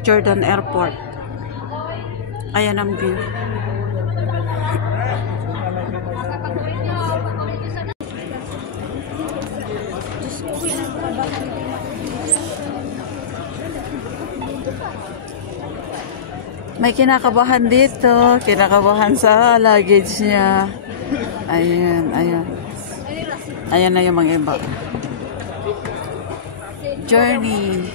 Jordan Airport. Ayan ang view. May kinakabahan dito. Kinakabahan sa luggage niya. Ayan, ayan. Ayan na yung mga iba. Journey.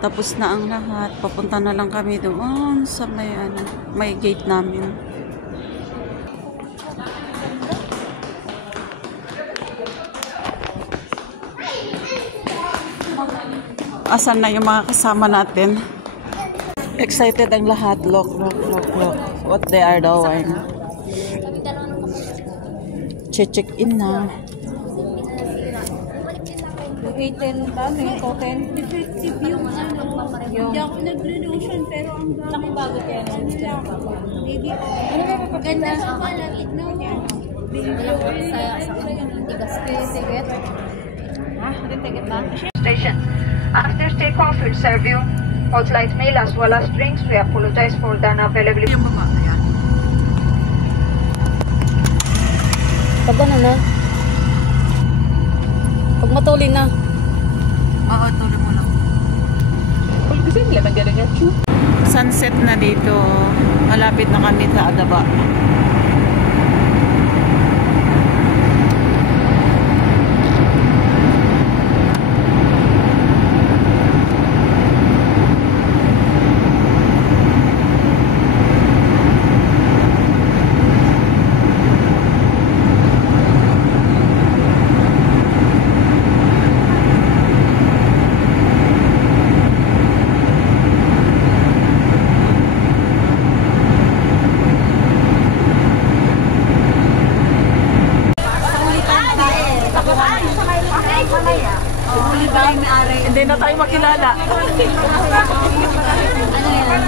Tapos na ang lahat. Papunta na lang kami doon sa may gate namin. Asan na yung mga kasama natin? Excited ang lahat. Look, look, look, look. What they are doing. Check in na. Defective yung hindi ako nag-reduction pero ang gamit bago kaya maybe ganda sa pala tignan station. After takeoff, we'll serve you hot light meal as well as drinks. We apologize for the unavailability. Pag ano na? Pag matuli na. Oo, tuloy mo lang. Sunset na dito. Malapit na kami sa Adaba. Hindi na tayo makilala. Ano yan?